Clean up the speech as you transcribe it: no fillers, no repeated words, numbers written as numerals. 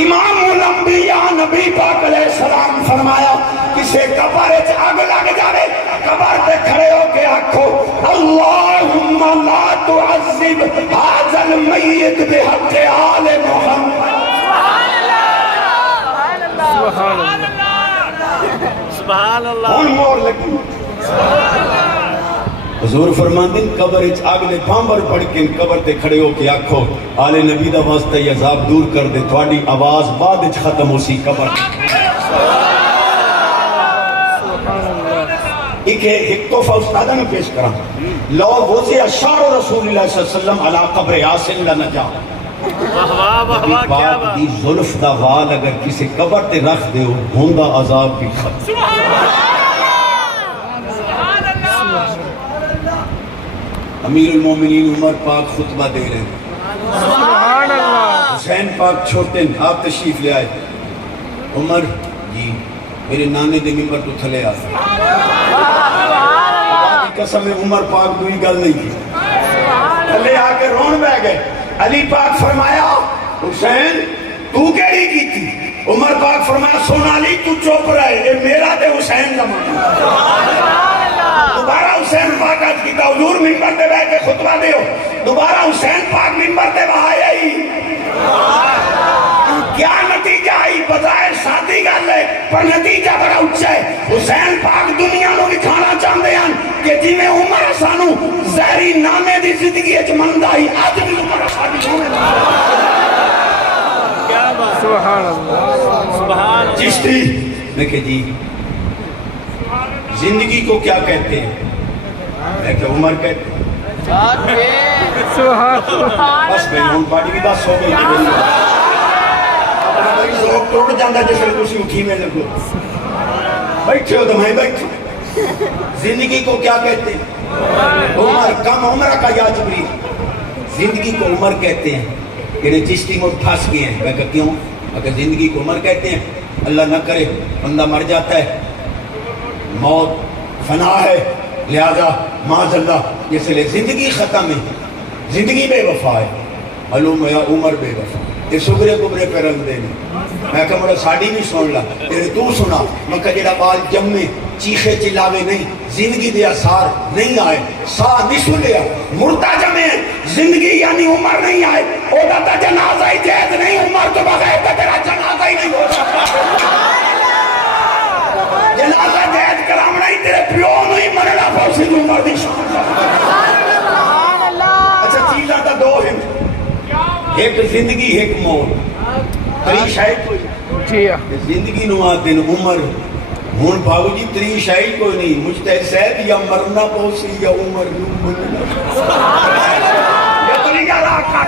امام الانبیاء نبی پاک علیہ السلام فرمایا کسے قبر اگ لگ جاوے قبر تے کھڑے ہو کے آکھو اللہم لا تعذب ھذا المیت بحق آل محمد۔ سبحان اللہ سبحان اللہ۔ ہن مور لگی حضور فرماندے قبر وچ اگ دے پامبر پڑھ کے قبر تے کھڑے ہو کے آکھو آل نبی دا واسطہ یہ عذاب دور کر دے، تہاڈی آواز بعد وچ ختم ہو سی قبر۔ ایک تحفہ استادہ میں پیش کرا لو وضع شعر رسول اللہ صلی اللہ علیہ وسلم علی قبر یاسین لنجا۔ نبی پاک دی زلف دا وال اگر کسی قبر تے رکھ دے ہوندا عذاب بھی ختم۔ امیر المومنین عمر پاک خطبہ دے رہے ہیں، سبحان اللہ۔ حسین پاک چھوٹے آپ تشریف لے آئے، عمر جی میرے نانے دے ممبر تو تھلے آتا قسم عمر پاک دوئی گل نہیں کی، تھلے آ کے رون بہ گئے۔ علی پاک فرمایا حسین تو کیڑی کی تھی؟ عمر پاک فرمایا سن علی تو چپ رہے، یہ میرا تے حسین زمانہ۔ دوبارہ حسین پاک آج کی حضور ممبر دے بیٹھ کے خطبہ دیو، دوبارہ حسین پاک ممبر دے وہاں آئی، کیا نتیجہ آئی؟ بظاہر سادی گل ہے پر نتیجہ بڑا اچھا ہے۔ حسین پاک دنیا نو بھی کھانا چاہتے ہیں کہ جی میں عمر سانو زہری نامے دی زندگی اچ مندہ ہی آج بھی عمر سادی ہونے سبحان اللہ سبحان اللہ۔ چشتی میں کہ جی زندگی کو کیا کہتے ہیں؟ میں کہ عمر کہتے ہیں۔ بس میں ہوں پاڑی بھی بس ہو گئی ذوق ٹوٹ جاندہ جس لئے کسی اٹھی میں لگو بیٹھے ہو تو میں بیٹھو۔ زندگی کو کیا کہتے ہیں؟ عمر کم عمرہ کا یا جبریل، زندگی کو عمر کہتے ہیں۔ کہ چشتی میں پھنس گئے ہیں، میں کہا کیوں؟ اگر زندگی کو عمر کہتے ہیں اللہ نہ کرے بندہ مر جاتا ہے، موت فنا ہے، لہذا معاذ اللہ جس لئے زندگی ختم ہے، زندگی بے وفا ہے، معلوم ہے عمر بے وفا یہ سگرے کبرے پہ رنگ دینے۔ میں کہا مڑا ساڑی بھی سن لا تیرے تو سنا، میں کہا جڑا بال جمے چیخے چلاوے نہیں، زندگی دے اثار نہیں آئے، ساہ نہیں سنیا مردہ جمے زندگی یعنی عمر نہیں آئے، اوڈا تا جنازہ ہی جائز نہیں، عمر تو بغیر تا تیرا جنازہ ہی نہیں ہو سکتا۔ جنازہ جائز کرامنا ہی تیرے پیو نہیں مرنا فوسی عمر دی شان۔ اچھا چیزاں تا دو ہیں، ایک زندگی ایک موت، تری شاید کوئی زندگی نو آتے ہیں عمر ہون بھاگو جی تری شاید کوئی نہیں، مجتہد صاحب یا مرنا پوسی یا عمر نو مرنا یا تری یا راکھا